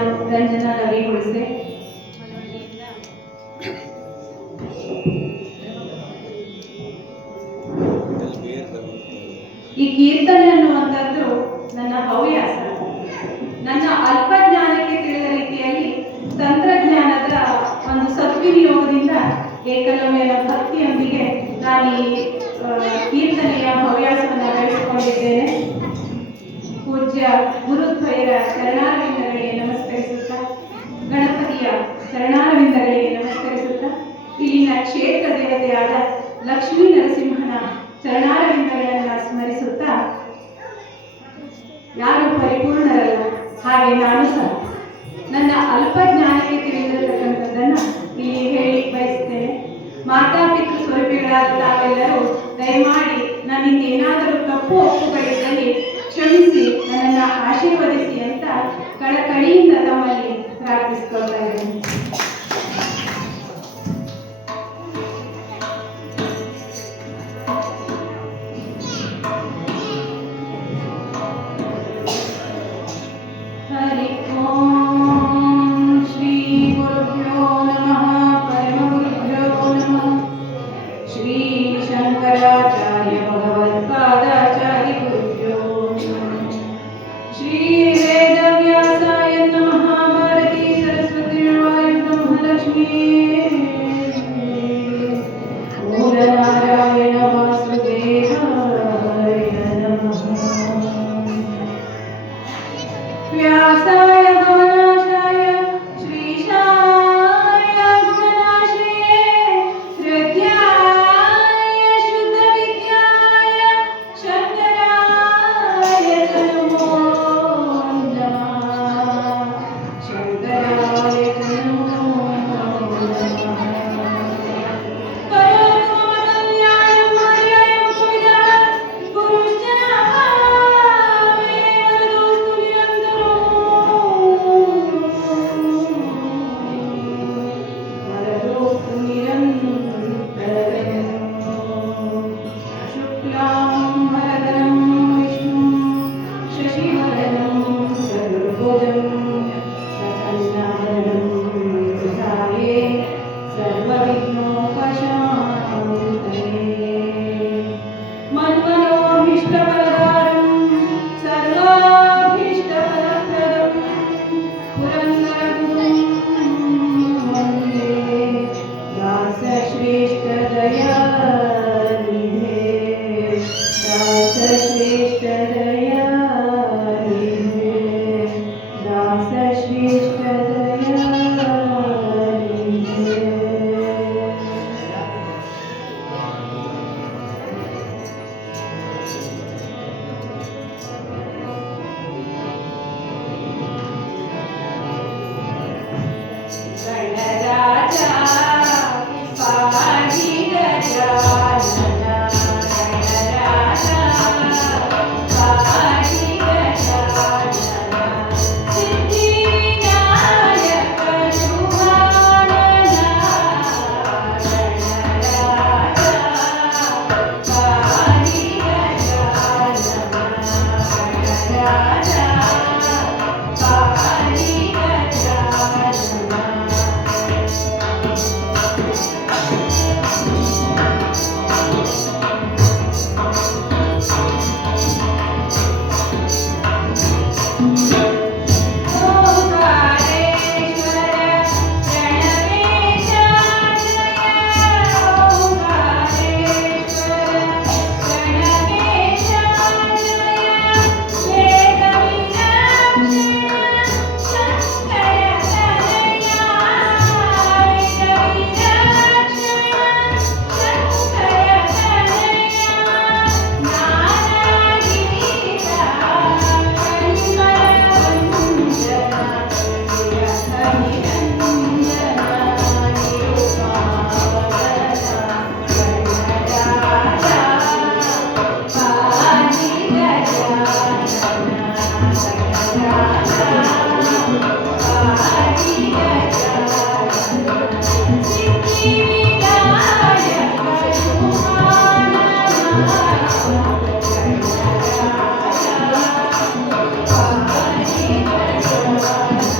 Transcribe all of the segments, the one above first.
ನಾನು ರಂಜನಾ ನವಿಗುಳಿಸೆ. ಈ ಕೀರ್ತನೆ ಅನ್ನುವಂಥದ್ದು ನನ್ನ ಹವ್ಯಾಸ. ನನ್ನ ಅಲ್ಪಜ್ಞಾನಕ್ಕೆ ತಿಳಿದ ರೀತಿಯಲ್ಲಿ ತಂತ್ರಜ್ಞಾನದ ಒಂದು ಸದ್ವಿನಿಯೋಗದಿಂದ ಏಕಲವ್ಯನ ಭಕ್ತಿಯೊಂದಿಗೆ ನಾನು ಈ ಕೀರ್ತನೆಯ ಹವ್ಯಾಸವನ್ನು ಬೆಳೆಸಿಕೊಂಡಿದ್ದೇನೆ. ಪೂಜ್ಯ ಗುರುದ್ವಯರ ಚರಣಾರವಿಂದಗಳಿಗೆ ನಮಸ್ಕರಿಸುತ್ತಾ, ಗಣಪತಿಯ ಚರಣಾರವಿಂದಗಳಿಗೆ ನಮಸ್ಕರಿಸುತ್ತಾ, ಇಲ್ಲಿನ ಕ್ಷೇತ್ರ ದೇವತೆಯಾದ ಲಕ್ಷ್ಮೀ ನರಸಿಂಹನ ಚರಣಾರವಿಂದಗಳನ್ನು ಸ್ಮರಿಸುತ್ತಾ, ಯಾರು ಪರಿಪೂರ್ಣರಲ್ಲ ಹಾಗೆ ನಾನು ಸಹ ನನ್ನ ಅಲ್ಪ ಜ್ಞಾನಕ್ಕೆ ತಿಳಿದಿರತಕ್ಕಂಥದ್ದನ್ನು ಇಲ್ಲಿ ಹೇಳಿ ಬಯಸ್ತೇನೆ. ಮಾತಾಪಿತೃ ಸ್ವರೂಪಿಗಳಾದ ತಾವೆಲ್ಲರೂ ದಯಮಾಡಿ ನನಗೇನಾದರೂ ತಪ್ಪು ಒಪ್ಪುಗಳಿದ್ದಲ್ಲಿ ಕ್ಷಮಿಸಿ ನನ್ನನ್ನು ಆಶೀರ್ವದಿಸಿ ಅಂತ ಕಳಕಳಿಯಿಂದ ತಮ್ಮಲ್ಲಿ ಪ್ರಾರ್ಥಿಸಿಕೊಳ್ತಾ ಇದ್ದೇನೆ.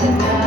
Thank you.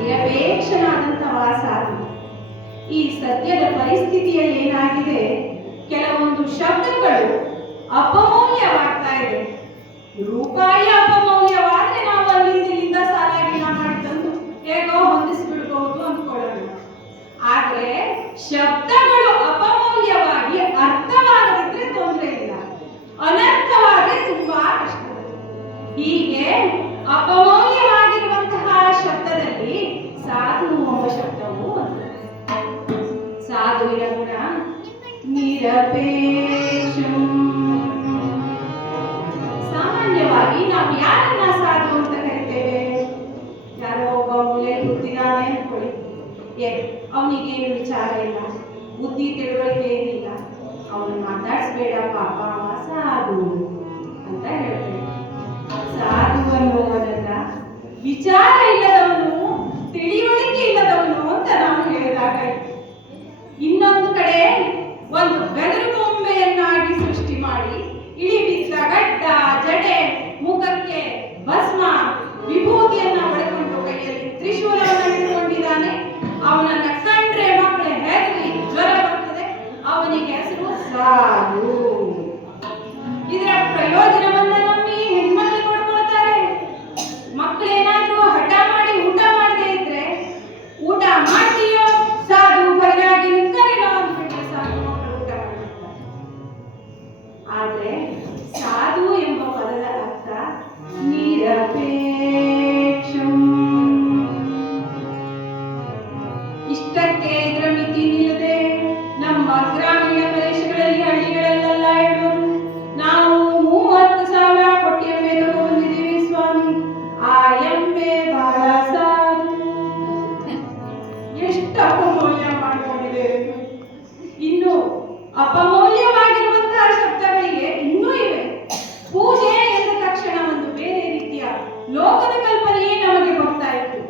ನಿರಪೇಕ್ಷನಾದಂತಹ ಸಾಧು. ಈ ಸದ್ಯದ ಪರಿಸ್ಥಿತಿಯಲ್ಲಿ ಏನಾಗಿದೆ, ಕೆಲವೊಂದು ಶಬ್ದಗಳು ಅಪಮೌಲ್ಯವಾಗ್ತಾ ಇದೆ. ರೂಪಾಯಿ ಅಪಮೌಲ್ಯವಾದ್ರೆ ನಾವು ಅಲ್ಲಿಂದ ಸಾಲಾಗಿಲ್ಲ ಮಾಡಿದಂದು ಹೇಗೋ ಹೊಂದಿಸ್ಬಿಡ್ಬಹುದು ಅಂದ್ಕೊಳ್ಳೋಣ. ಆದ್ರೆ ಶಬ್ದಗಳು ಅಪಮೌಲ್ಯವಾಗಿ ಅರ್ಥವಾಗದಿದ್ರೆ ತೊಂದರೆ ಇಲ್ಲ, ಅನರ್ಥವಾದ್ರೆ ತುಂಬಾ ಕಷ್ಟ. ಹೀಗೆ ಅಪಮೌಲ್ಯವಾಗಿರುವಂತಹ ಶಬ್ದದಲ್ಲಿ ಸಾಧು ಎಂಬ ಶಬ್ದವು ಸಾಧುವಿನ ಗುಣ ನಿರಪೇಕ್ಷ. ಸಾಮಾನ್ಯವಾಗಿ ನಾವು ಯಾರನ್ನ ಸಾಧು ಅಂತ ಕರಿತೇವೆ? ಯಾರೋ ಒಬ್ಬ ಮೂಲೆ ಕೂತಿದ್ದಾನೆ ಅನ್ಕೊಳ್ಳಿ, ಅವನಿಗೇನು ವಿಚಾರ ಇಲ್ಲ, ಬುದ್ಧಿ ತಿಳುವಳಿಕೆ ಏನಿಲ್ಲ, ಅವನು ಮಾತಾಡಿಸ್ಬೇಡ ಪಾಪ ಅವ ಸಾಧು ಅಂತ ಹೇಳ್ತೇವೆ. ಸಾಧು ಅನ್ನುವುದನ್ನ ವಿಚಾರ ಇಲ್ಲದವನು, ತಿಳಿವಳಿಕೆ ಇಲ್ಲದವನು ಅಂತ ನಾವು ಹೇಳಿದಾಗ, ಇನ್ನೊಂದು ಕಡೆ ಒಂದು ಬೆದರು ಬೊಂಬೆಯನ್ನಾಗಿ ಸೃಷ್ಟಿ ಮಾಡಿ ಇಳಿಬಿದ್ದ ಗಡ್ಡ ಜಡೆ, ಮುಖಕ್ಕೆ ಭಸ್ಮ ವಿಭೂತಿಯನ್ನ ಪಡೆದುಕೊಂಡು ಕೈಯಲ್ಲಿ ತ್ರಿಶೂಲವನ್ನು ಹಿಡಿದುಕೊಂಡಿದ್ದಾನೆ. ಅವನನ್ನ ಕಂಡ್ರೆ ಮಕ್ಕಳು ಹೆದರಿ ಜ್ವರ ಬರ್ತದೆ. ಅವನಿಗೆ ಹೆಸರು ಸಾಧು. ಇದರ ಪ್ರಯೋಜನವನ್ನ ನಂಬಿ ಹೆಣ್ಮಕ್ಳು ಕೊಡ್ಕೊಳ್ತಾರೆ. ಮಕ್ಕಳೇನಾದ್ರೂ ಹಠ ಮಾಡಿ ಊಟ ಮಾಡದೇ ಇದ್ರೆ, ಊಟ ಮಾಡ್ತೀಯೋ ಸಾಧು ಬರಿಯಾಗಿ ಕರೆನೋ ಅಂದ್ಬಿಟ್ರೆ ಸಾಧು ಮಕ್ಕಳು ಊಟ ಮಾಡಿರ್ತಾರೆ. ಆದ್ರೆ ಸಾಧು ಎಂಬ ಪದದ ಅರ್ಥ ನಿರಪೇಕ್ಷ. ಇಷ್ಟಕ್ಕೆ ಇದರ ಮಿತಿ ನಿಲ್ಲದೆ ನಮ್ಮ ಗ್ರಾಮೀಣ ಪ್ರದೇಶಗಳಲ್ಲಿ, ಹಳ್ಳಿಗಳಲ್ಲೆಲ್ಲ ಹೇಳೋದು, ನಾವು 30,000 ಕೊಟ್ಟಿ ಎಮ್ಮೆ ತಗೊಂಡಿದ್ದೀವಿ ಸ್ವಾಮಿ, ಆ ಎಮ್ಮೆ ಬಹಳ ಸಾಧು. ಎಷ್ಟು ಅಪಮೌಲ್ಯ ಮಾಡಿಕೊಂಡಿದೆ. ಇನ್ನು ಅಪಮೌಲ್ಯವಾಗಿರುವಂತಹ ಶಬ್ದಗಳಿಗೆ ಇನ್ನೂ ಇವೆ. ಪೂಜೆ ಎಂದ ತಕ್ಷಣ ಒಂದು ಬೇರೆ ರೀತಿಯ ಲೋಕದ ಕಲ್ಪನೆಯೇ ನಮಗೆ ಬರ್ತಾ ಇತ್ತು.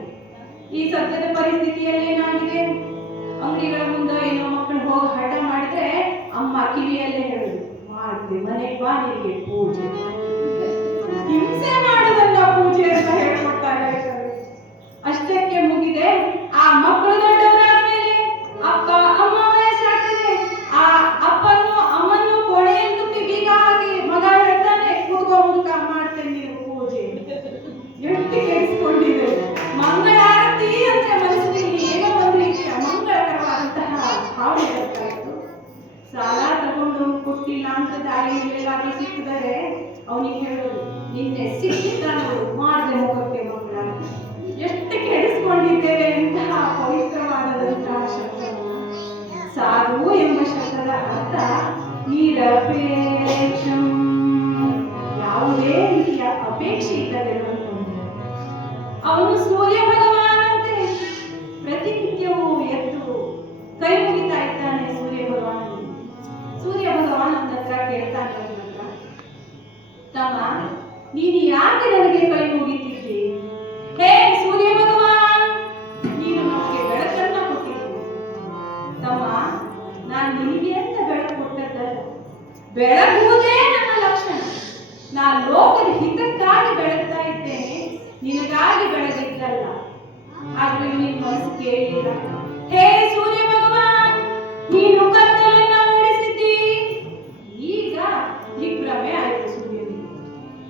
ಈ ಸದ್ಯದ ಪರಿಸ್ಥಿತಿಯಲ್ಲಿ ಏನಾಗಿದೆ, ಅಂಗಡಿಗಳ ಮುಂದೆ ಏನೋ ಮಕ್ಕಳು ಹೋಗಿ ಹಠ ಮಾಡಿದ್ರೆ ಅಮ್ಮ ಕಿವಿಯಲ್ಲೇ ಹೇಳುದು, ಮಾಡ್ತೀವಿ ಮನೆಗೆ ಬಾ ನಿನಗೆ ಪೂಜೆ. ಹಿಂಸೆ ಮಾಡೋದನ್ನ ಪೂಜೆ ಅಂತ ಹೇಳ್ಕೊಡ್ತಾ ಇದ್ದಾರೆ. ಅಷ್ಟಕ್ಕೆ ಮುಗಿದೆ. ಆ ಮಕ್ಕಳು ದೊಡ್ಡವರಾದ್ಮೇಲೆ ಅಪ್ಪ ಅಮ್ಮ ವಯಸ್ಸಾಗ್ತದೆ. ಆ ಅಪ್ಪನ್ನು ಅಮ್ಮನ್ನು ಕೊಡೆಯನ್ನು ತುಪ್ಪಿ ಬೀಗ ಹಾಕಿ ಮಗ ಹೇಳ್ತಾನೆ, ಕೂತ್ಕೋ ಮುದುಕ ಮಾಡ್ತೇನೆ ನೀವು ಪೂಜೆ. ಎಷ್ಟು ಕೆಡಿಸ್ಕೊಂಡಿದೆ. ಮಂಗಳಾರತಿ ಅಂದ್ರೆ ಮನಸ್ಸಿನಲ್ಲಿ ಏನೋ ಒಂದು ರೀತಿಯ ಮಂಗಳಕರವಾದಂತಹ ಭಾವನೆ ಬರ್ತಾ ಇತ್ತು. ಸಾಲ ತಗೊಂಡು ಕೊಟ್ಟಿಲ್ಲ ಅಂತ ತಾಯಿ ಎಲ್ಲಾದ್ರೂ ಸಿಕ್ಕಿದರೆ ಅವನಿಗೆ ಹೇಳೋದು, ನಿನ್ನೆ ಸಿಕ್ಕಿದ್ದ ನೋಡು ಮಾಡಿದೆ ಮುಖಕ್ಕೆ ಮಂಗಳ. ಎಷ್ಟು ಕೆಡಿಸ್ಕೊಂಡಿದ್ದೇವೆ ಇಂತಹ ಪವಿತ್ರವಾದಂತಹ ಶಬ್ದವನ್ನು. ಸಾಧು ಎಂಬ ಶಬ್ದದ ಅರ್ಥ ನಿರಪೇಕ್ಷ, ಯಾವುದೇ ರೀತಿಯ ಅಪೇಕ್ಷೆ ಇಲ್ಲದಿರುವಂತ. ಅವನು ಸೂರ್ಯ ಭಗವಾನಂತೆ ಪ್ರತಿನಿತ್ಯವೂ ಎದ್ದು ಕೈ ಮುಗಿತಾ ಇದ್ದಾನೆ. ಸೂರ್ಯ ಭಗವಾನ್ ಹತ್ರ ಕೇಳ್ತಾನೆ, ತಮ್ಮ ನೀನು ಯಾಕೆ ನನಗೆ ಕೈ ಮುಗಿತಿದ್ದಿ? ಹೇ ಸೂರ್ಯ ಭಗವಾನ್, ನೀನು ನಮಗೆ ಬೆಳಕನ್ನ ಕೊಟ್ಟಿದ್ದಿ. ತಮ್ಮ, ನಾನು ನಿನಗೆ ಅಂತ ಬೆಳಕು ಕೊಟ್ಟದ್ದಲ್ಲ, ಬೆಳಗುವುದೇ ನನ್ನ ಲಕ್ಷಣ. ನಾನು ಲೋಕದ ಹಿತಕ್ಕಾಗಿ ಬೆಳಗ್ತಾ ಇದ್ದೇನೆ, ನಿನಗಾಗಿ ಬೆಳಗಿದ್ದಲ್ಲ. ಆದ್ರೆ ನಿನ್ನ ಮನಸ್ಸು ಕೇಳಿಲ್ಲ. ಹೇ ಸೂರ್ಯ ಭಗವಾನ್, ನೀನು ಕತ್ತಲನ್ನ ಮೂಡಿಸಿದ್ದಿ. ಈಗ ದಿಗ್ಭ್ರಮೆ ಆಯ್ತು ಸೂರ್ಯನಿಗೆ.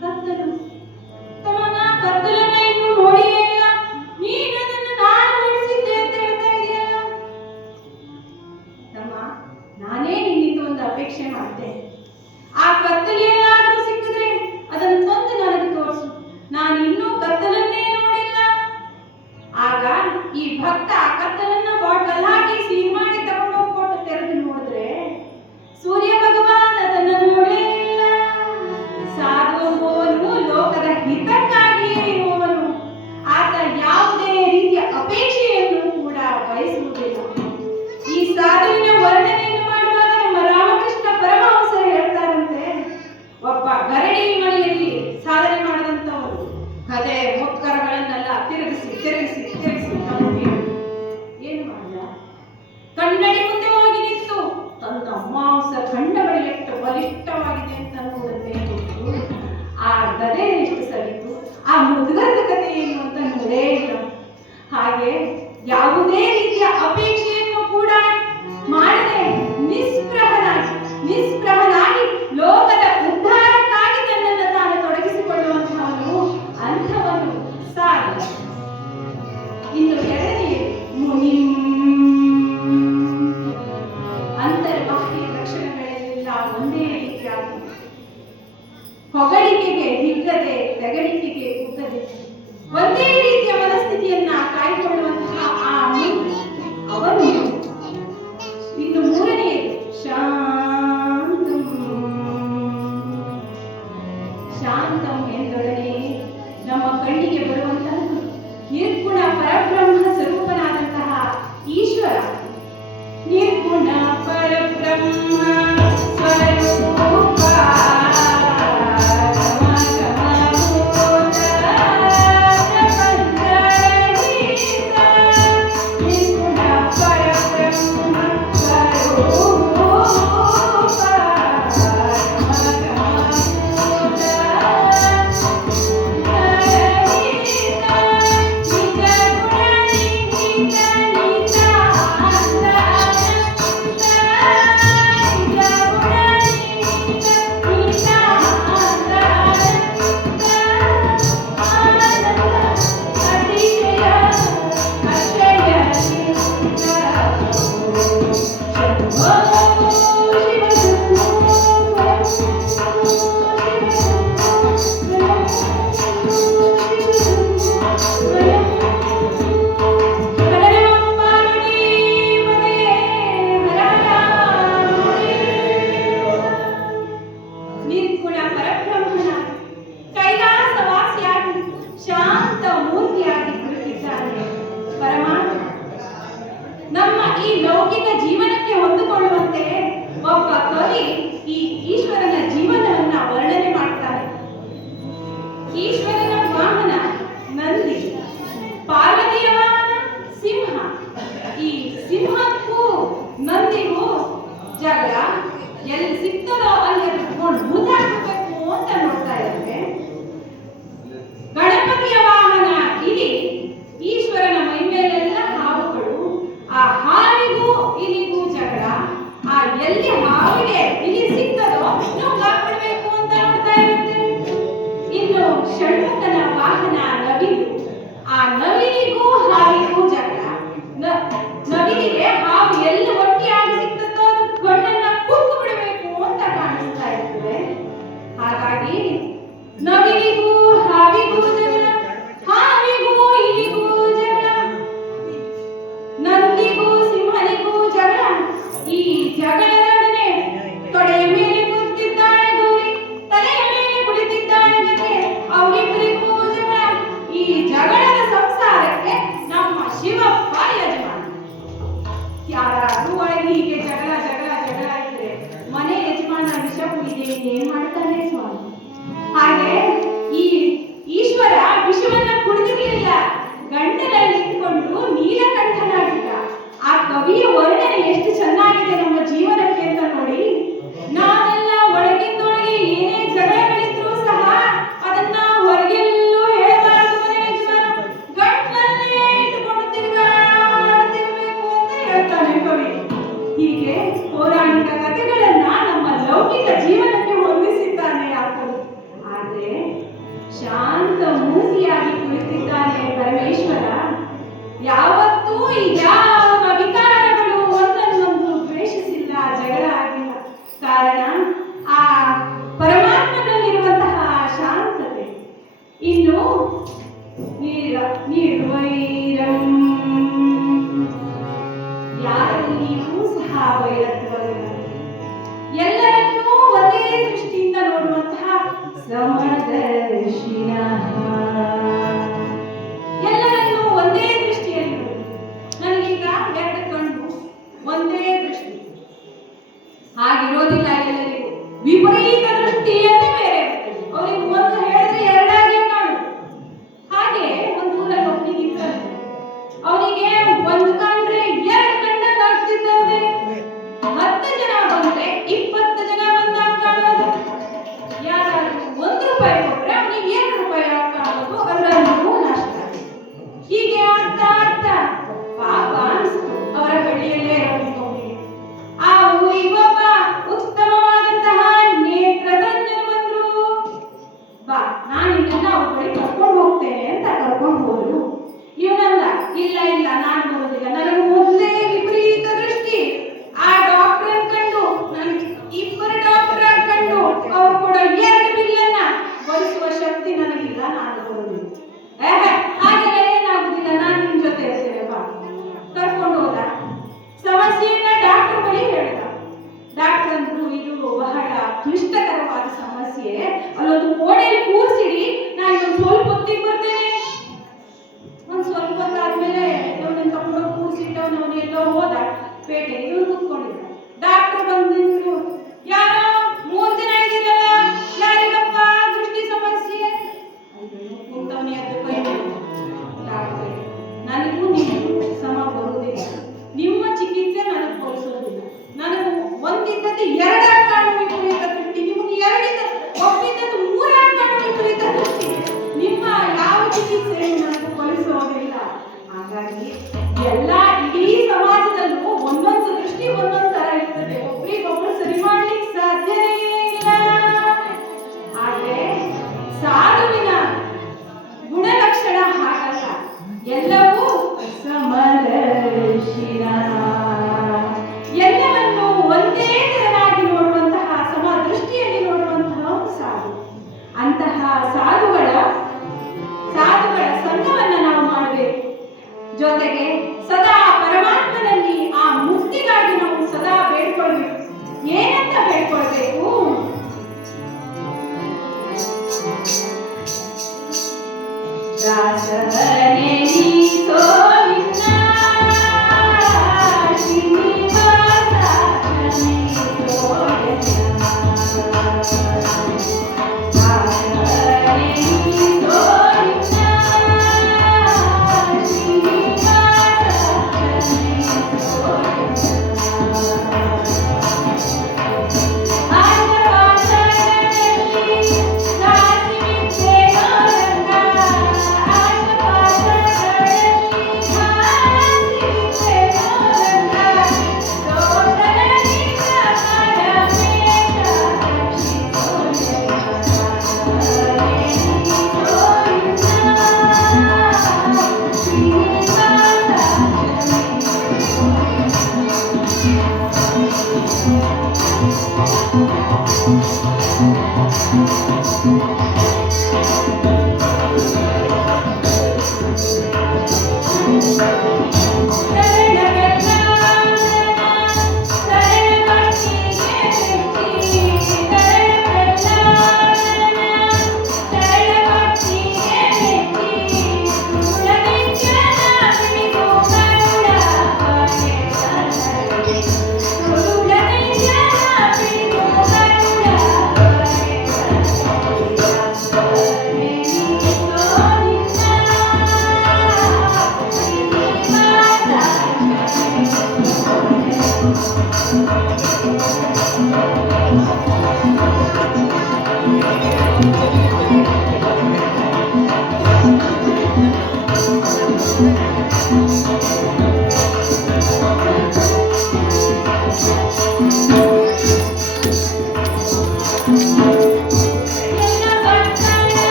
ಕತ್ತಲು ತಮ್ಮ, ಕತ್ತಲನ್ನ ಇನ್ನು ನೋಡಿಯೇ ಇಲ್ಲ. ನೀನು ಅದನ್ನು ನಾನು ಮೂಡಿಸಿದ್ದೆ ಬಯಸುವುದಿಲ್ಲ. ಈ ಸಾಧುವಿನ ವರ್ಣನೆಯನ್ನು ಮಾಡುವಾಗ ನಮ್ಮ ರಾಮಕೃಷ್ಣ ಪರಮಹಂಸರು ಹೇಳ್ತಾರಂತೆ, ಒಬ್ಬ ಗರಡಿ ಮನೆಯಲ್ಲಿ ಸಾಧನೆ ಮಾಡಿದಂಥವರು ಕದೆ ಮುತ್ಕರಗಳನ್ನೆಲ್ಲ ತಿರುಗಿಸಿ ತಿರುಗಿಸಿ ತಿರುಗಿಸಿ ಏನು ಮಾಡಿದ? ಕನ್ನಡಿ ಮುಂದೆ ಹೋಗಿ ನಿಂತು ತನ್ನ ಮಾಂಸ ಖಂಡಗಳು ಎಷ್ಟು ಬಲಿಷ್ಠವಾಗಿದೆ ಅಂತ ನೋಡದೆ ಆ ಗದೆ ಎಷ್ಟು ಸರಿತು, ಆ ಮುದುಗರದ ಕಥೆ ಏನು ಅಂತ ನೋಡೇ ಇಲ್ಲ. ಹಾಗೆ ಯಾವುದೇ ರೀತಿಯ ಅಪೇಕ್ಷೆಯನ್ನು ಕೂಡ ಮಾಡದೆ ನಿಸ್ಪೃಹನಾಗಿ ಲೋಕದ ಉದ್ಧಾರಕ್ಕಾಗಿ ತನ್ನನ್ನು ತಾನು ತೊಡಗಿಸಿಕೊಳ್ಳುವಂತಹವನು ಅಂಥವನು ಸಾರ. ಇನ್ನು ಎರಡನೇ ಮುನಿ ಅಂತರ್ಬಾಹ್ಯ ಲಕ್ಷಣಗಳೆಲ್ಲ ಒಂದೇ ರೀತಿಯಾಗಿ ಹೊಗಳಿಕೆಗೆ ಹಿಗ್ಗದೆ ತೆಗಳಿಕೆಗೆ ಕುಗ್ಗದೆ ಒಂದೇ ರೀತಿಯ ಮನಸ್ಥಿತಿಯನ್ನ ಕಾಯ್ದುಕೊಳ್ಳುವಂತಹ ಆ ಅವನು. ಇನ್ನು ಮೂರನೆಯದು ಶಾಂತಂ ಎಂದೊಡನೆ ನಮ್ಮ ಕಣ್ಣಿಗೆ ಬರುವಂತಹ ನಿರ್ಗುಣ ಪರಬ್ರಹ್ಮ ಸ್ವರೂಪನಾದಂತಹ ಈಶ್ವರ. ನಿರ್ಗುಣ ಪರಬ್ರಹ್ಮ ಸ್ವರೂಪ ಷಣ್ಮುಖನ ವಾಹನ ನವಿಲು. ಆ ನವಿಲಿಗೂ ಹಾವಿಗೂ ಜಗಳ. ನವಿಲಿಗೆ ಹಾವು ಎಲ್ಲ ಒಟ್ಟಿಯಾಗಿ ಸಿಕ್ತದೋ ಅದು ಗಂಡನ್ನ ಕುಕ್ಕು ಬಿಡಬೇಕು ಅಂತ ಕಾಣಿಸ್ತಾ ಇರ್ತದೆ. ಹಾಗಾಗಿ ನವಿಲಿಗೂ ಹಾವಿಗೂ ಜಗಳ, ಹಾವಿಗೂ ಇಲಿಗೂ ಜಗಳ, ನಂದಿಗೂ ಸಿಂಹನಿಗೂ ಜಗಳ. ಈ ಜಗಳದೊಡನೆ ತೊಡೆಯ ಮೇಲೆ ಕೂತಿದ್ದಾಳೆ ಗೌರಿ, ತಲೆಯ ಮೇಲೆ ಕುಳಿತಿದ್ದಾಳೆ ಗಂಗೆ. ಅವರಿಬ್ಬರಿಗೂ ಜಗಳ. ಈ ಜಗಳದ ಸಂಸಾರಕ್ಕೆ ನಮ್ಮ ಶಿವಪ್ಪ ಯಜಮಾನ. ಯಾರಾದ್ರೂ ಒಳಗೆ ಹೀಗೆ ಜಗಳ ಜಗಳ ಜಗಳ ಇದ್ರೆ ಮನೆ ಯಜಮಾನ ವಿಷ ಕುಡಿದೆ ಏನ್ ಮಾಡ್ತಾನೆ ಸ್ವಾಮಿ. ಹಾಗೆ ಈ ಈಶ್ವರ ವಿಷವನ್ನ ಕುಡಿದಿರಲಿಲ್ಲ, ಗಂಟಲಲ್ಲಿ ಇಟ್ಕೊಂಡು ನೀಲಕಂಠನಾಗಿದ್ದ. ಆ ಕವಿಯ ವರ್ಣನೆ ಎಷ್ಟು ಚೆನ್ನಾಗಿದೆ ನಮ್ಮ ಜೀವನಕ್ಕೆ ಅಂತ ನೋಡಿ. ನಾವೆಲ್ಲ ಒಳಗಿಂದೊಳಗೆ ಏನೇ ಜಗಳಗಳಿದ್ರು ಸಹ ಅದನ್ನ ಹೊರಗೆಲ್ಲೂ ಹೇಳಬಾರದು, ಮನೆ ಯಜಮಾನ ಗಂಟಲಲ್ಲೇ ಇಟ್ಟುಕೊಂಡು ತಿರುಗಾಡ್ತಿರ್ಬೇಕು ಅಂತ ಹೇಳ್ತಾನೆ ಕವಿ. ಹೀಗೆ ಪೌರಾಣಿಕ ಕಥೆಗಳನ್ನ ನಮ್ಮ ಲೌಕಿಕ ಜೀವನಕ್ಕೆ ಹೊಂದಿಸಿದ್ದಾನೆ ಆ ಕವಿ. ಆದ್ರೆ ಶಾಂತ ಮೂರ್ತಿಯಾಗಿ ಕುಳಿತಿದ್ದಾನೆ ಪರಮೇಶ್ವರ. ಯಾವತ್ತೂ ಯಾವ ವಿಕಾರಗಳು ಒಂದನ್ನೊಂದು ದ್ವೇಷಿಸಿಲ್ಲ, ಜಗಳ ಆಗಿಲ್ಲ. ಕಾರಣ ಆ ಪರಮಾತ್ಮನಲ್ಲಿರುವಂತಹ ಶಾಂತತೆ. ಇನ್ನು ನಿರ್ವೈರಂ, ಯಾರಲ್ಲಿಯೂ ಸಹ ವೈರತ್ವವಿಲ್ಲ. ಎಲ್ಲರನ್ನೂ ಒಂದೇ ದೃಷ್ಟಿಯಿಂದ ನೋಡುವಂತಹ ಸಮದರ್ಶಿನ, ಎಲ್ಲರನ್ನೂ ಒಂದೇ ದೃಷ್ಟಿಯಲ್ಲಿ. ನನಗೀಗ ಎಲ್ಲೋ ಹೋದ, ಪೇಟೆಗೆ ಇವ್ರು ಕೂತ್ಕೊಂಡಿದ್ದ. ಡಾಕ್ಟರ್ ಬಂದಿದ್ರು. ಯಾರೋ 3 ದಿನ ಇದ್ದೀರಲ್ಲ, ಯಾರಿಗಪ್ಪ ದೃಷ್ಟಿ ಸಮಸ್ಯೆ? ಕೂತವನಿ ಅದು ಕೈ ಡಾಕ್ಟ್ರೆ, ನನಗೂ ನಿಮಗೂ ಸಮ ಬರುವುದಿಲ್ಲ, ನಿಮ್ಮ ಚಿಕಿತ್ಸೆ ನನಗೆ ಕೊಡಿಸೋದಿಲ್ಲ. ನನಗೆ ಒಂದಿದ್ದದ್ದು 2 ಕಾಣುವ ವಿಪರೀತ ದೃಷ್ಟಿ, ನಿಮಗೆ 2 ಒಬ್ಬಿದ್ದದ್ದು 3 ಕಾಣುವ ವಿಪರೀತ ದೃಷ್ಟಿ. ನಿಮ್ಮ ಯಾವ ಚಿಕಿತ್ಸೆಯನ್ನು ನನಗೆ ಕೊಡಿಸೋದಿಲ್ಲ. ಹಾಗಾಗಿ ಎಲ್ಲ ಇಡೀ ಸಮಾಜದಲ್ಲೂ ಒಂದೊಂದು ದೃಷ್ಟಿ ಒಂದೊಂದು ತರ ಇರ್ತದೆ, ಒಬ್ರಿಗೊಬ್ರು ಸರಿ ಮಾಡ್ಲಿಕ್ಕೆ ಸಾಧ್ಯವೇ ಇಲ್ಲ. ಆದ್ರೆ ಸಾಧುವಿನ ಗುಣಲಕ್ಷಣ ಹಾಗಲ್ಲ, ಎಲ್ಲವೂ ಸಮದರ್ಶಿನ, ಎಲ್ಲವನ್ನು ಒಂದೇ ತೆರನಾಗಿ ನೋಡುವಂತಹ, ಸಮದೃಷ್ಟಿಯಲ್ಲಿ ನೋಡುವಂತಹ ಸಾಧು. ಅಂತಹ ಸಾಧುಗಳ ಸಂಘವನ್ನು ನಾವು ಮಾಡಬೇಕು. ಜೊತೆಗೆ ಸದಾ ಪರಮಾತ್ಮನಲ್ಲಿ ಆ ಮುಕ್ತಿಗಾಗಿ ನಾವು ಸದಾ ಬೇಡ್ಕೊಳ್ಬೇಕು. ಏನಂತ ಬೇಡ್ಕೊಳ್ಬೇಕು? ದಾಸರನೇ ನೀತೋ ನಿನ್ನ ಶ್ರೀನಿವಾಸ ನೀತೋ ದಾಸರನೇ ನೀತೋ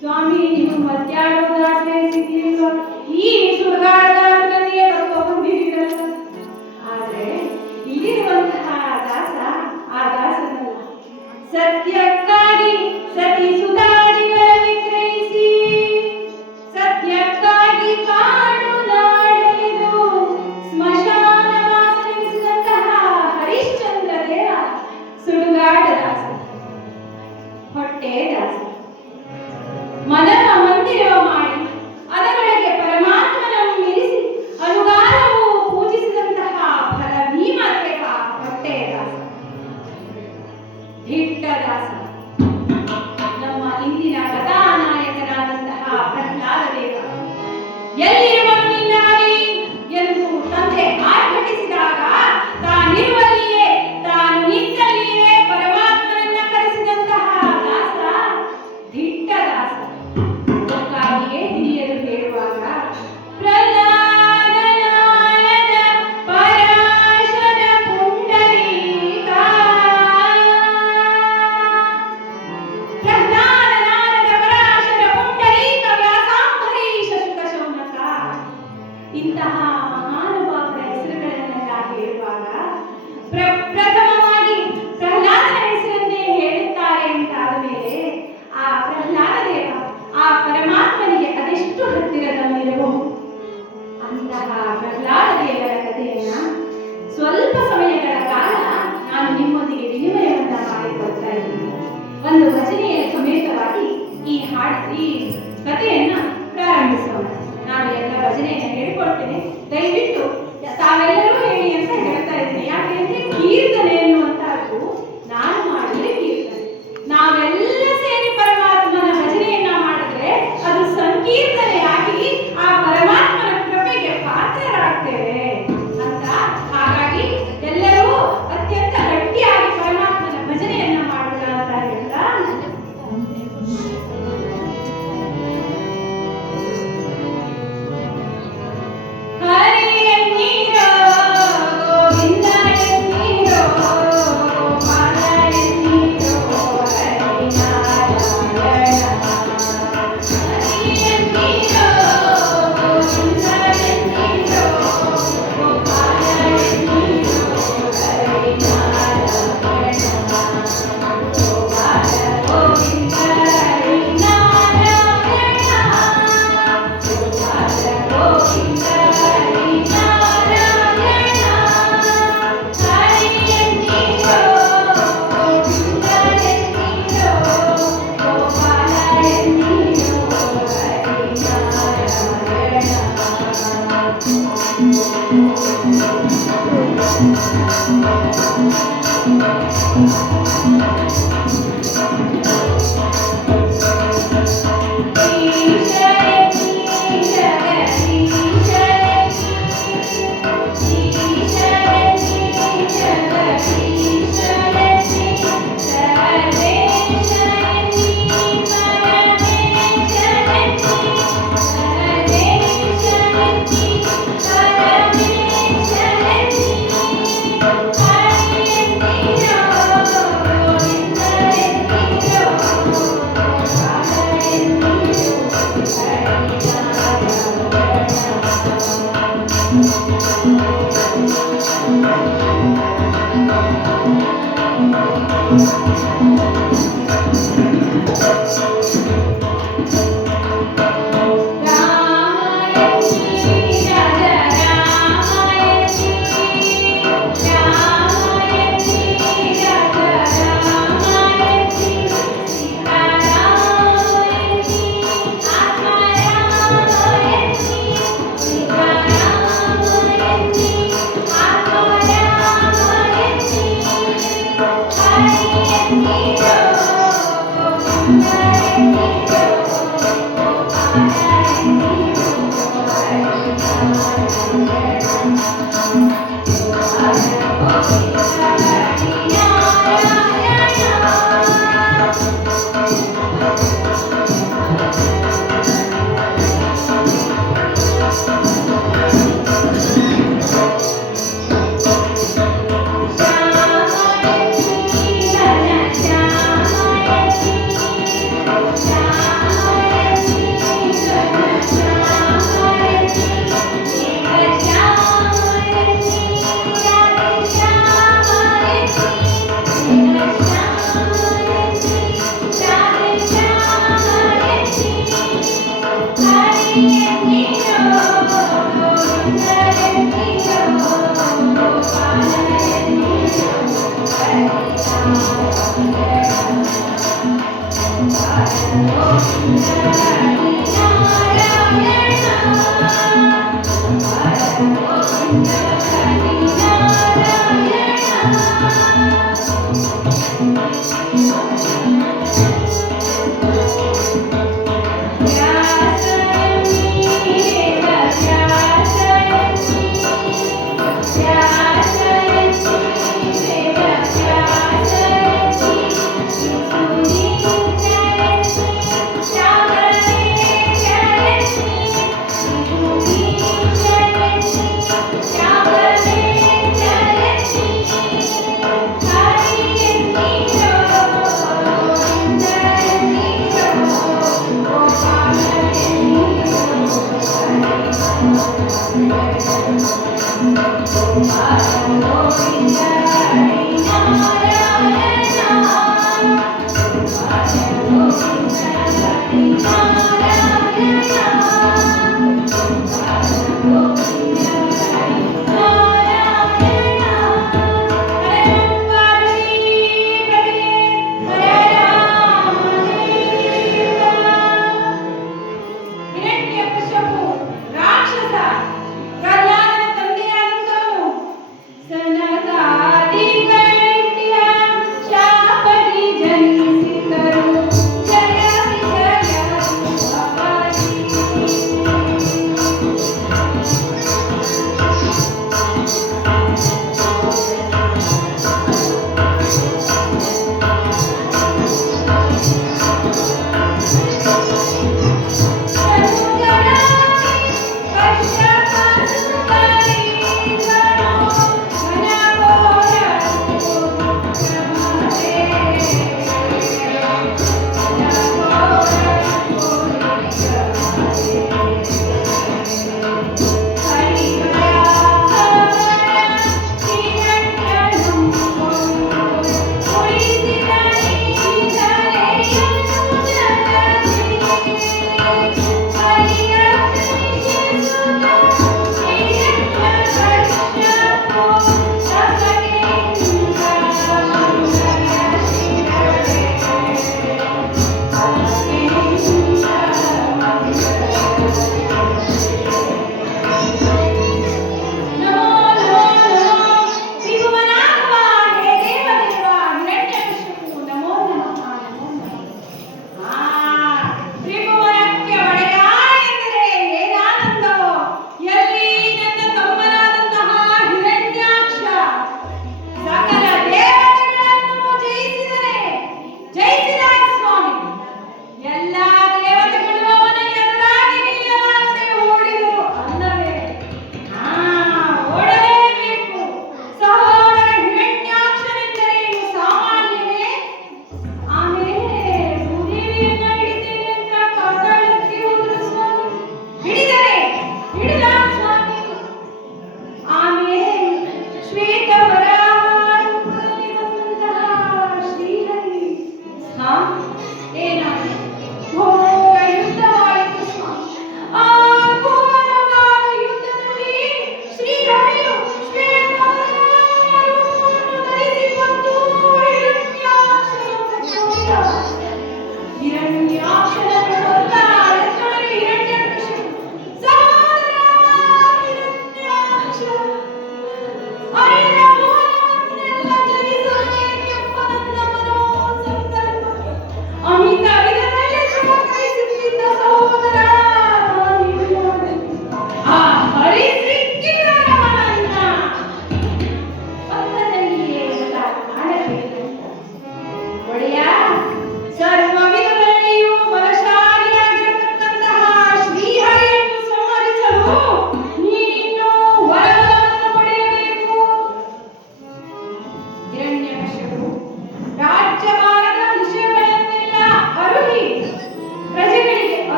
ಸ್ವಾಮಿ ನೀವು ಮಧ್ಯಾಹ್ನದಾಸೆ ಸಿಕ್ಕಿಲ್ಲ, ಈ ಸುಡುಗಾಡದಾಸನನ್ನೇ ಕರ್ಕೊಂಡು ಬಂದಿದ್ದೀರಲ್ಲ. ಆದ್ರೆ ಇಲ್ಲಿರುವಂತಹ ದಾಸ ಆ ದಾಸನಲ್ಲ. ಸತ್ಯಕ್ಕಾಗಿ ಸತಿ ಸುಧಾರಿಗಳ ವಿಗ್ರಹಿಸಿ, ಸತ್ಯಕ್ಕಾಗಿ ಕಾಡು ನಾಡಲಿದು ಸ್ಮಶಾನ ವಾಸನಿಸಿದಂತಹ ಹರಿಶ್ಚಂದ್ರ ದೇವ ಸುಡುಗಾಡ ದಾಸ, ಹೊಟ್ಟೆ ದಾಸ. ಮನವ ಮಂದಿರವ ಮಾಡಿ ಅದರೊಳಗೆ ಪರಮಾತ್ಮನನ್ನು ಇರಿಸಿ ಅನುಗಾರವು ಪೂಜಿಸಿದಂತಹ ಫಲ ಭೀಮದೇವ ಹೊಟ್ಟೆ ದಾಸ, ದಿಟ್ಟ ದಾಸ. ನಮ್ಮ ಇಂದಿನ ಕಥಾನಾಯಕನಾದಂತಹ ಪ್ರಹ್ಲಾದ ದೇವ ಎಲ್ಲಿರುವನು ನಿನ್ನಾರಿ ಎಂದು ತಂದೆ ಆರ್ಭಟಿಸಿದಾಗ ತಾನಿರುವಲ್ಲಿಯೇ ತಾನು ನಿಂತಲ್ಲಿಯೇ ಪರಮಾತ್ಮನನ್ನ ಕರೆಸಿದಂತಹ ದಾಸ, ದಿಟ್ಟ ದಾಸ. ಅದಕ್ಕಾಗಿಯೇ ಹಿರಿಯರು ಹೇಳುವಾಗ ಪ್ರಹ್ಲಾದನಾಯನ ಪರಾಶರ ಪುಂಡರೀಕ, ಪ್ರಹ್ಲಾದನಾಯನ ಪರಾಶರ ಪುಂಡರೀಕ ವ್ಯಾಸಾಂಬರೀಷ ಶುಕ ಶೌನಕ, ಇಂತಹ ಮಹಾನುಭಾವರ ಹೆಸರುಗಳನ್ನೆಲ್ಲ ಹೇಳುವಾಗ ಪ್ರಥಮವಾಗಿ ಪ್ರಹ್ಲಾದನ ಹೆಸರನ್ನೇ ಹೇಳುತ್ತಾರೆ ಅಂತಾದ ಮೇಲೆ ಆ ಪ್ರಹ್ಲಾದ ದೇವ ಆ ಪರಮಾತ್ಮನಿಗೆ ಅದೆಷ್ಟು ಹತ್ತಿರದಲ್ಲಿರಬಹುದು. ಅಂತಹ ಪ್ರಹ್ಲಾದ ದೇವರ ಕಥೆಯನ್ನ ಸ್ವಲ್ಪ ಸಮಯಗಳ ಕಾಲ ನಾನು ನಿಮ್ಮೊಂದಿಗೆ ವಿನಿಮಯವನ್ನ ಮಾಡಿಕೊಳ್ತಾ ಇದ್ದೀನಿ. ಒಂದು ಭಜನೆಯ ಸಮೇತವಾಗಿ ಈ ಕಥೆಯನ್ನ ಪ್ರಾರಂಭಿಸೋಣ. ನಾನು ಎಲ್ಲ ಭಜನೆಯನ್ನ ಹೇಳಿಕೊಳ್ತೇನೆ, ದಯವಿಟ್ಟು ತಾವೆಲ್ಲರೂ ಹೇಳಿ ಅಂತ ಹೇಳ್ತಾ ಇದ್ದೀನಿ. ಯಾಕೆಂದ್ರೆ ಕೀರ್ತನೆ ಎನ್ನುವಂತಹದ್ದು ನಾನು ಮಾಡಿದ್ರೆ ಕೀರ್ತನೆ, ನಾವೆಲ್ಲ ಸೇರಿ ಪರಮಾತ್ಮನ ಭಜನೆಯನ್ನ ಮಾಡಿದ್ರೆ ಅದು ಸಂಕೀರ್ತನೆಯಾಗಿ ಆ ಪರಮಾತ್ಮನ ಕೃಪೆಗೆ ಪಾತ್ರರಾಗ್ತೇವೆ ಅಂತ. ಹಾಗಾಗಿ ಎಲ್ಲರೂ ಅತ್ಯಂತ ಗಟ್ಟಿಯಾಗಿ ಪರಮಾತ್ಮನ ಭಜನೆಯನ್ನ ಮಾಡೋಣ ಅಂತ ಹೇಳ್ತಾ,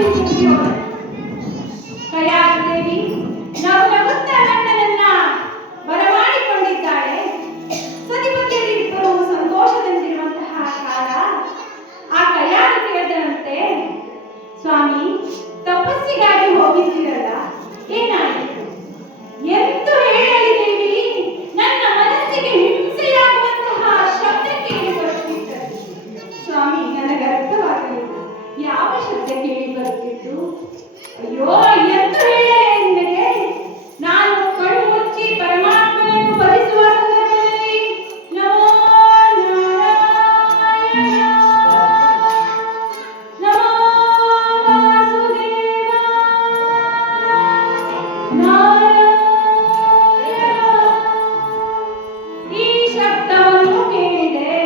ಚಿಂತಿಸಿದಳು. ಕಯಾದೇವಿ ನಗು ನಗುತ್ತಾ ಗಂಡನನ್ನ ಬರಮಾಡಿಕೊಂಡಿದ್ದಾಳೆ. ಸತಿಪತಿಯಲ್ಲಿ ಇಬ್ಬರು ಸಂತೋಷದಿಂದಿರುವಂತಹ ಕಾಲ. ಆ ಕಯಾದಿ ಕೇಳಿದಂತೆ, ಸ್ವಾಮಿ ತಪಸ್ಸಿಗಾಗಿ ಹೋಗಿದ್ದೀರಲ್ಲ, ಏನಾಯಿತು ಎಂದು ಹೇಳಲಿ ದೇವಿ. ನನ್ನ ಮನಸ್ಸಿಗೆ ಹಿಂಸೆಯಾಗುವಂತಹ ಶಬ್ದ ಕೇಳಿ ಬರುತ್ತಿದ್ದರು. ಸ್ವಾಮಿ ನನಗೆ ಅರ್ಥವಾಗಲಿಲ್ಲ, ಯಾವ ಶಬ್ದ ಕೇಳಿ ಬರುತ್ತಿತ್ತು? ಅಯ್ಯೋ ಎಂದು ಹೇಳಲೇ ನಿನಗೆ? ನಾನು ಕಣ್ಣು ಮುಚ್ಚಿ ಪರಮಾತ್ಮನನ್ನು ಭಜಿಸುವ ಸಂದರ್ಭದಲ್ಲಿ ನಮೋ ನಾರಾಯಣ, ನಮೋ ವಾಸುದೇವ, ಈ ಶಬ್ದವನ್ನು ಕೇಳಿದೆ.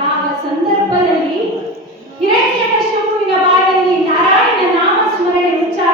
ಯಾವ ಸಂದರ್ಭದಲ್ಲಿ ಹಿರಣ್ಯಕಶಿಪುವಿನ ಬಾಯಲ್ಲಿ ನಾರಾಯಣ ನಾಮ ಸ್ಮರಣೆ ಉಚ್ಚಾರ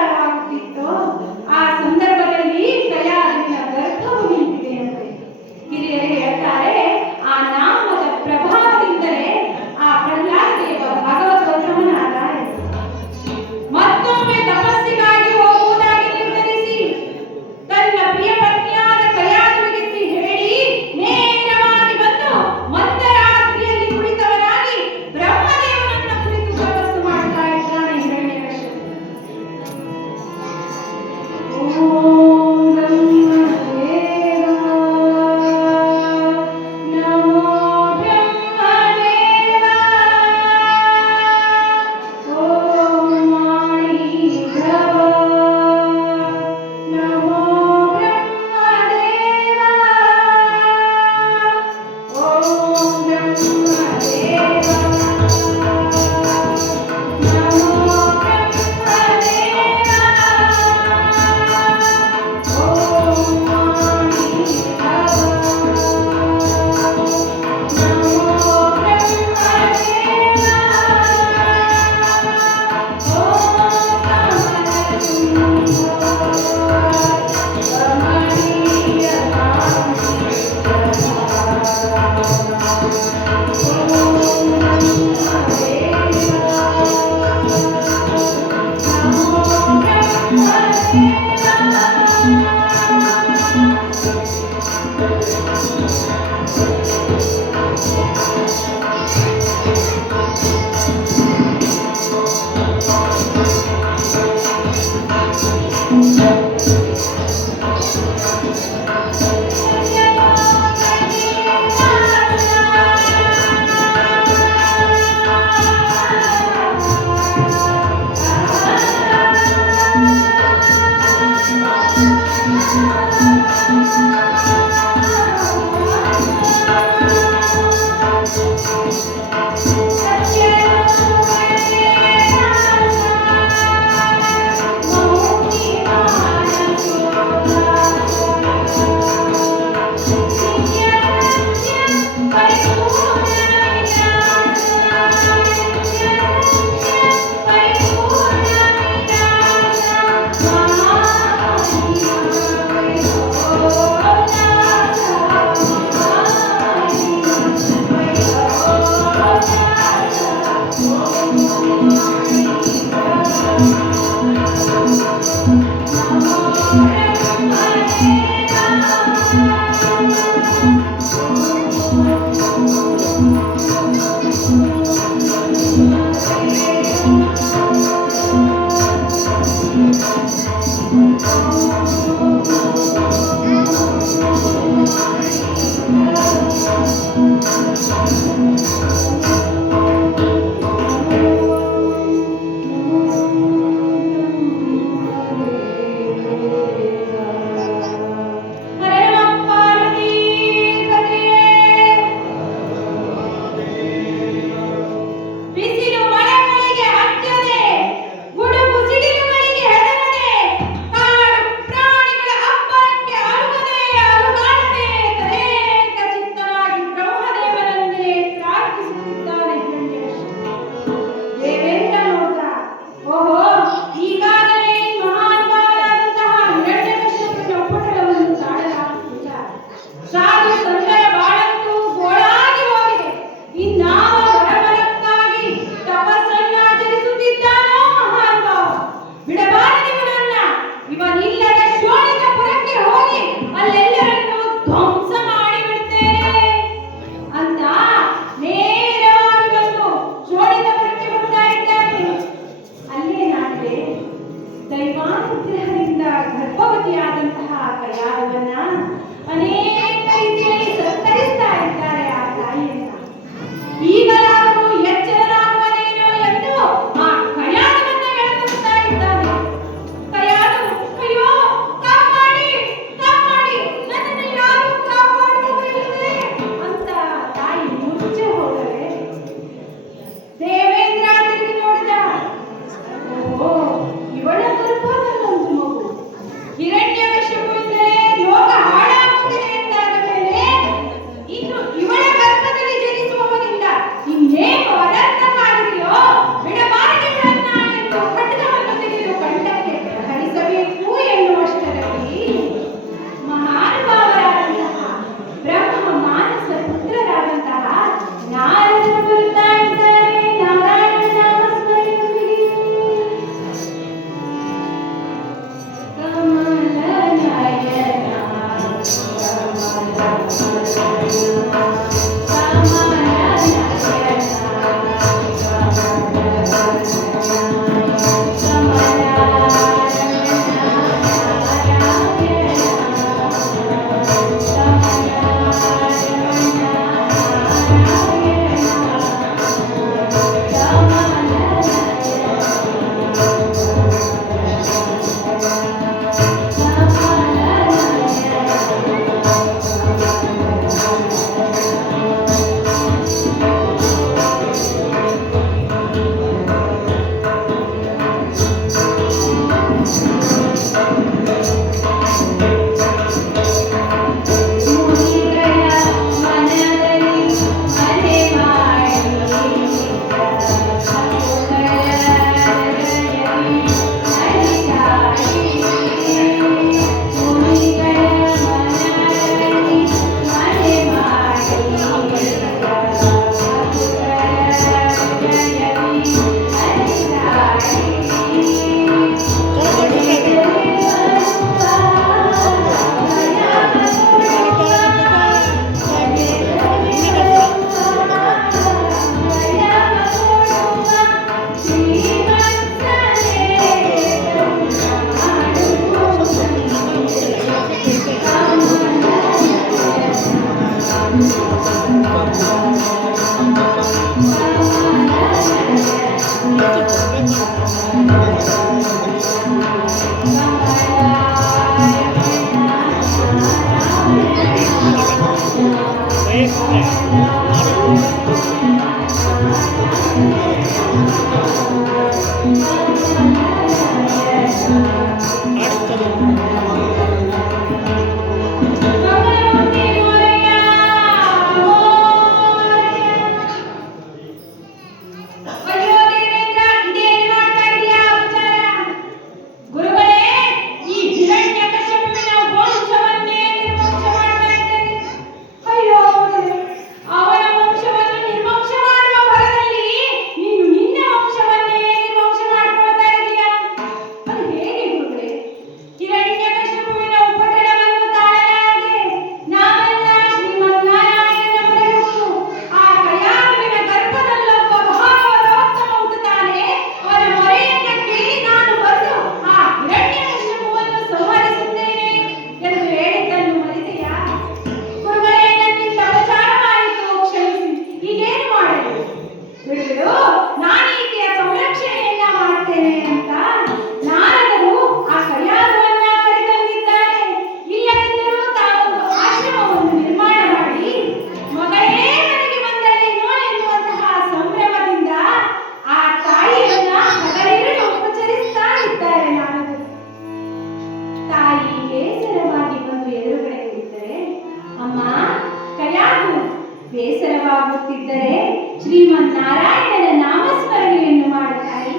ಬೇಸರವಾಗುತ್ತಿದ್ದರೆ ಶ್ರೀಮನ್ನಾರಾಯಣನ ನಾಮಸ್ಮರಣೆಯನ್ನು ಮಾಡುತ್ತಾರೆ.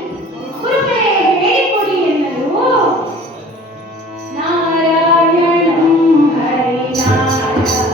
ಗುರುಗಳೇ ಹೇಳಿಕೊಡಿ ಎನ್ನಲು ನಾರಾಯಣಂ ಹರಿನಾರಾಯಣಂ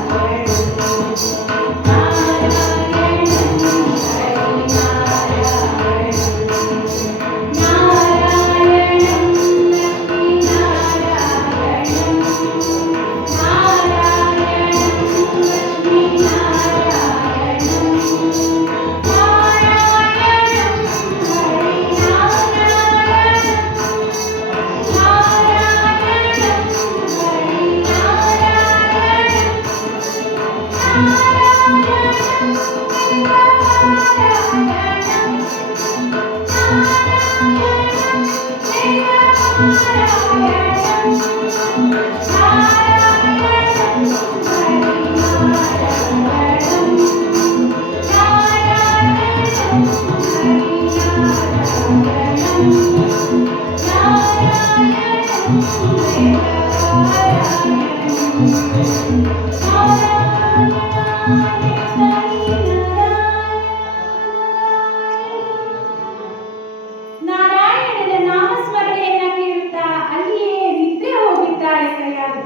ನಾರಾಯಣನ ನಾಮಸ್ಮರಣೆಯನ್ನ ಕೇಳುತ್ತಾ ಅಲ್ಲಿಯೇ ನಿದ್ರೆ ಹೋಗಿದ್ದಾಳೆ ಕೈಯಾರು.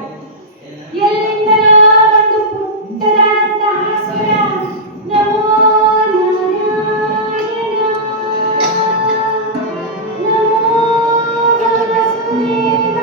ಎಲ್ಲಿಂದಲೋ ಒಂದು ಪುಟ್ಟದಾದಂತಹ ಸ್ವರ, ನಮೋ ನಾರಾಯಣ ನಮೋ ವಾಸುದೇವ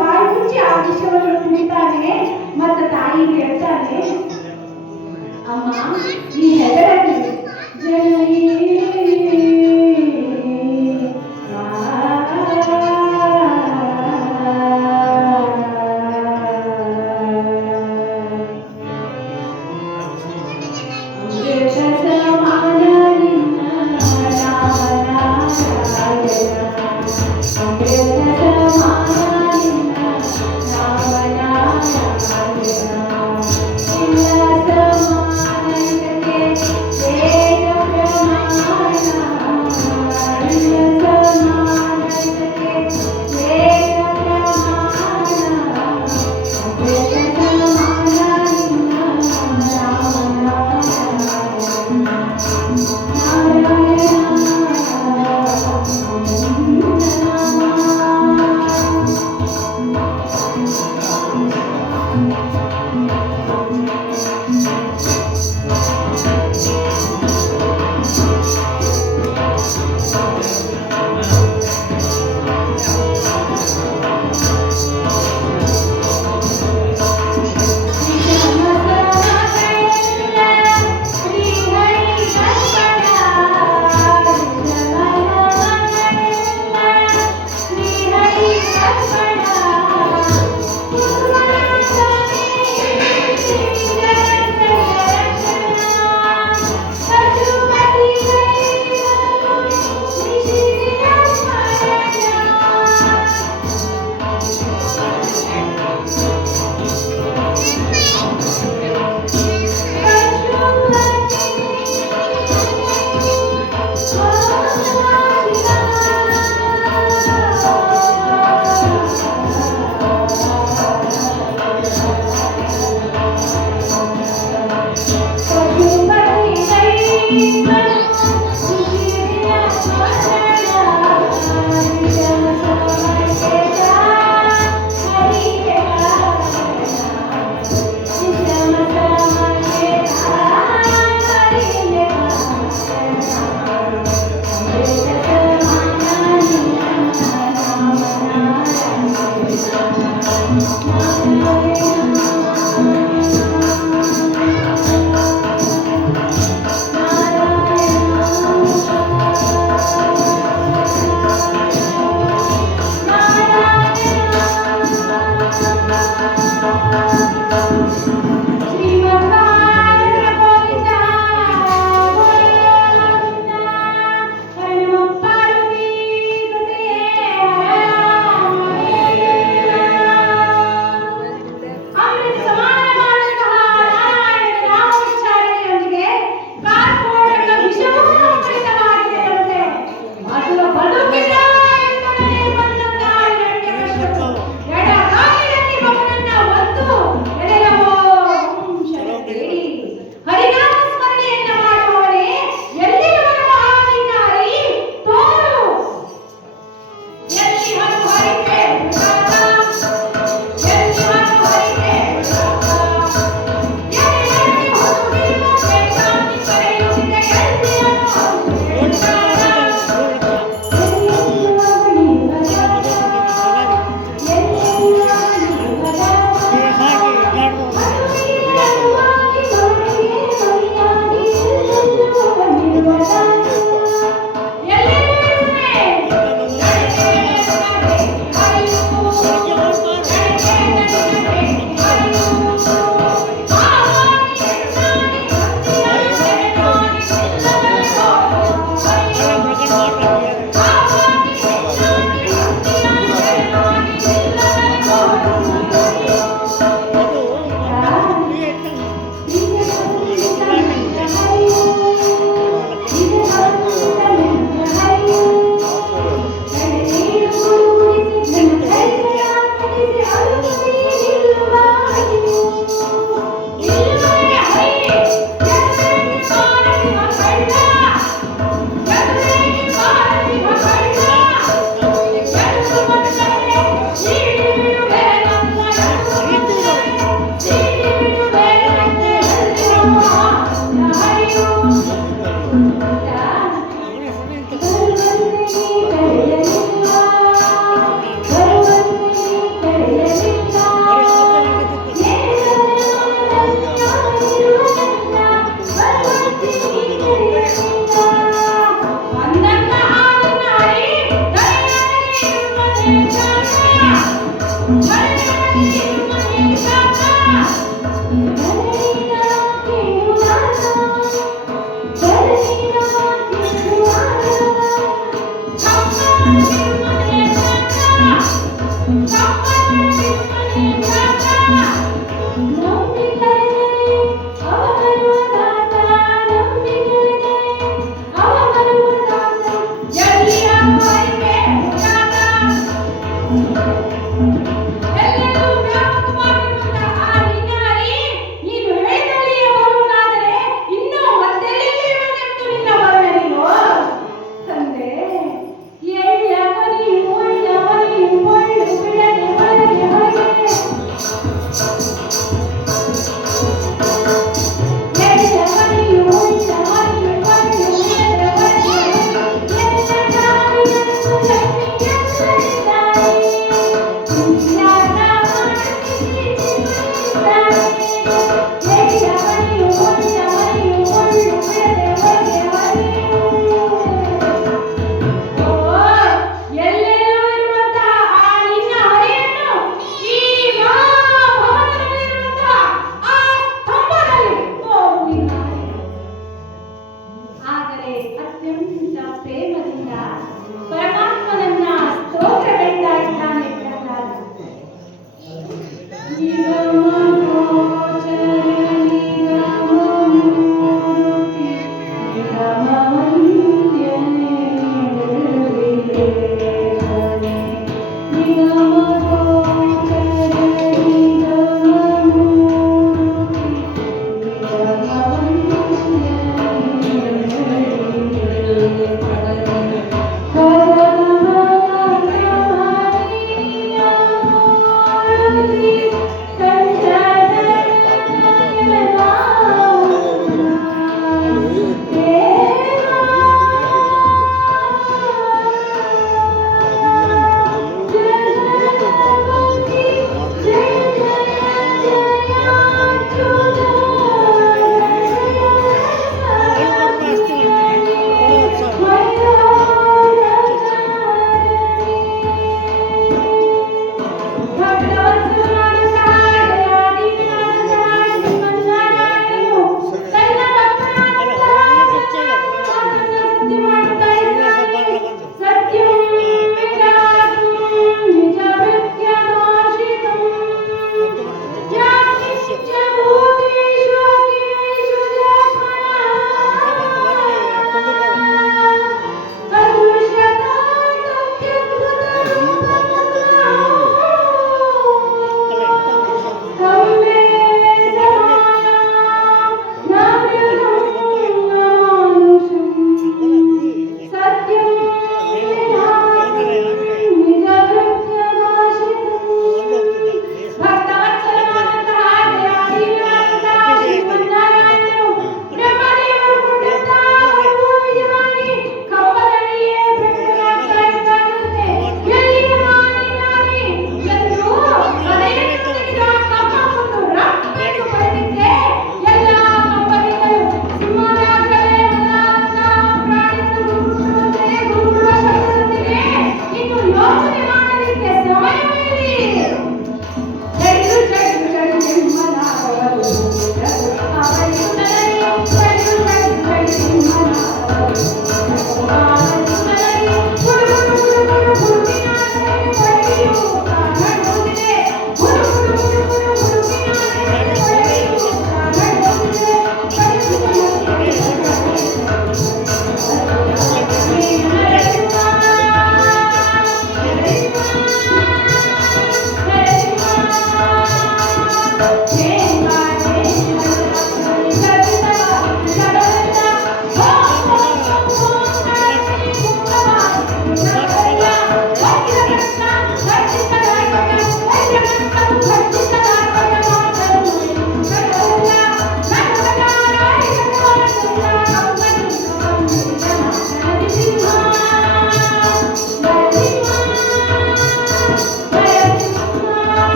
ಬಾಯಿ ಮುಚ್ಚಿ ಆ ವಿಷಯವನ್ನು ಕುಡಿತಾನೆ. ಮತ್ತೆ ತಾಯಿ ಹೇಳ್ತಾನೆ, ಅಮ್ಮ ಈ ಹೆಗಲಲ್ಲಿ ಜನನಿ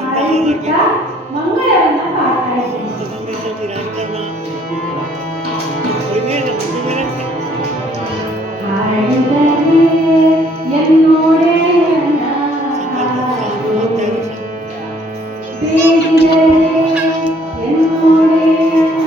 ಹಾರೈಸುತ್ತಾ ಮಂಗಳವನ್ನ ಹಾಡ್ತಾ ಇದ್ದೇನೆ. ಹಾಡಿದರೆ ಎನ್ನೋಡೆಯನ್ನ ಬೇಡಿದರೆ ಎನ್ನೋಡೆಯನ್ನ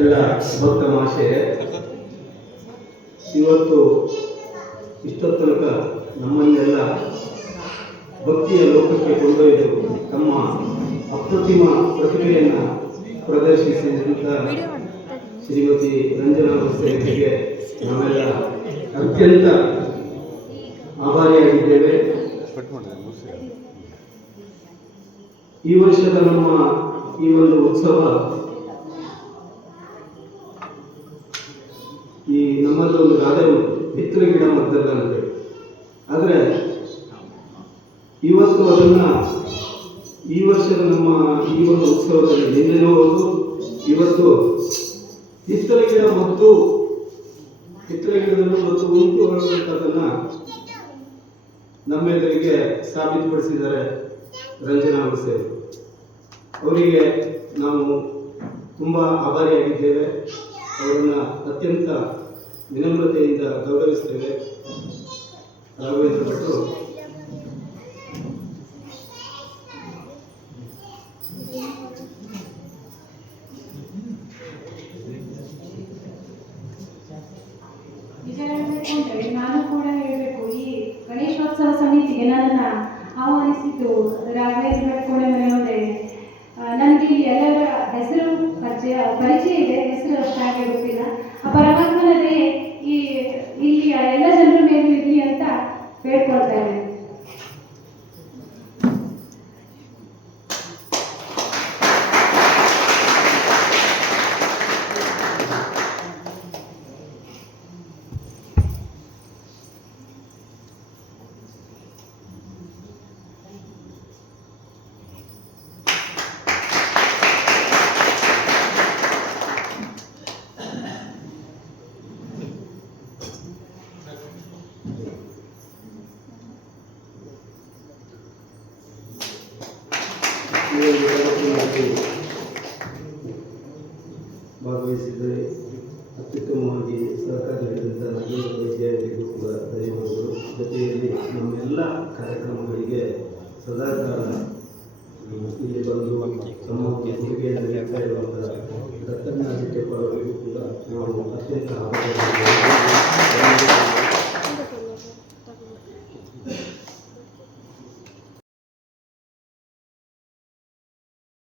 ಎಲ್ಲ ಭಕ್ತ ಮಹಾಶಯರೇ, ಇವತ್ತು ಇಷ್ಟೊತ್ತು ತನಕ ನಮ್ಮನ್ನೆಲ್ಲ ಭಕ್ತಿಯ ಲೋಕಕ್ಕೆ ಕೊಂಡೊಯ್ದು ತಮ್ಮ ಅಪ್ರತಿಮ ಪ್ರತಿಭೆಯನ್ನು ಪ್ರದರ್ಶಿಸಿದಂಥ ಶ್ರೀಮತಿ ರಂಜನಾ ಅವರಿಗೆ ನಾವೆಲ್ಲ ಅತ್ಯಂತ ಆಭಾರಿಯಾಗಿದ್ದೇವೆ. ಈ ವರ್ಷದ ನಮ್ಮ ಈ ಒಂದು ಉತ್ಸವ ಈ ನಮ್ಮಲ್ಲಿ ಒಂದು ಗಾದೆ ಉಂಟು, ಹಿತ್ತಲ ಗಿಡ ಮದ್ದಲ್ಲ ಅಂತೇಳಿ. ಆದರೆ ಇವತ್ತು ಅದನ್ನು ಈ ವರ್ಷದ ನಮ್ಮ ಈ ಒಂದು ಉತ್ಸವದಲ್ಲಿ ನಿನ್ನೆನೂ ಹೌದು, ಇವತ್ತು ಹಿತ್ತಲ ಗಿಡ ಮತ್ತು ಹಿತ್ತಲ ಗಿಡದಲ್ಲೂ ಮತ್ತು ಉಂಟು ಅನ್ನುವಂಥದ್ದನ್ನು ನಮ್ಮೆಲ್ಲರಿಗೆ ಸಾಬೀತುಪಡಿಸಿದ್ದಾರೆ ರಂಜನಾ ಅವಸ್ಥೆ. ಅವರಿಗೆ ನಾವು ತುಂಬ ಆಭಾರಿಯಾಗಿದ್ದೇವೆ. ಅವರನ್ನು ಅತ್ಯಂತ ವಿನಮ್ರತೆಯಿಂದ ಗೌರವಿಸ್ತೇವೆ. ರಾಘವೇಂದ್ರ ಭಟ್ರು ನಾನು ಕೂಡ ಹೇಳಬೇಕು, ಈ ಗಣೇಶೋತ್ಸವ ಸಮಿತಿಗೆ ನನ್ನನ್ನು ಆಹ್ವಾನಿಸಿದ್ದು ರಾಘವೇಂದ್ರ ಭಟ್ಕೋಣೆ ಮನೆಯವರೇ. ನನಗೆ ಇಲ್ಲಿ ಎಲ್ಲರ ಹೆಸರು ಪರಿಚಯ ಇದೆ, ಹೆಸರು ಅಷ್ಟಾಗಿ ಗೊತ್ತಿಲ್ಲ. ಆ ಪರಮಾತ್ಮನದೇ ಈ ಇಲ್ಲಿಯ ಎಲ್ಲ ಜನರ ಮೇಲೂ ಇರಲಿ ಅಂತ ಬೇಡ್ಕೊಳ್ತಾ ಇದ್ದೇನೆ. ಈ ಒಂದು ಕಾರ್ಯಕ್ರಮಕ್ಕೆ ಭಾಗವಹಿಸಿದರೆ ಅತ್ಯುತ್ತಮವಾಗಿ ಸಹಕಾರ ನೀಡಿದಂಥ ನಾಗೇಂದ್ರ ವೈದ್ಯರಿಗೂ ಕೂಡ ಧನ್ಯವಾದಗಳು. ಜೊತೆಯಲ್ಲಿ ನಮ್ಮೆಲ್ಲ ಕಾರ್ಯಕ್ರಮಗಳಿಗೆ ಸದಾಕಾಲ ಇಲ್ಲಿ ಬಂದು ತಮ್ಮ ಕೊಡುಗೆಯನ್ನು ನೀಡ್ತಾ ಇರುವಂಥ ದತ್ತಣ್ಣ ಚಿಟ್ಟೆಪ್ಪ ಅವರಿಗೂ ಕೂಡ ನಾವು ಅತ್ಯಂತ ಆಭಾರಿಯಾಗಿದ್ದೇವೆ.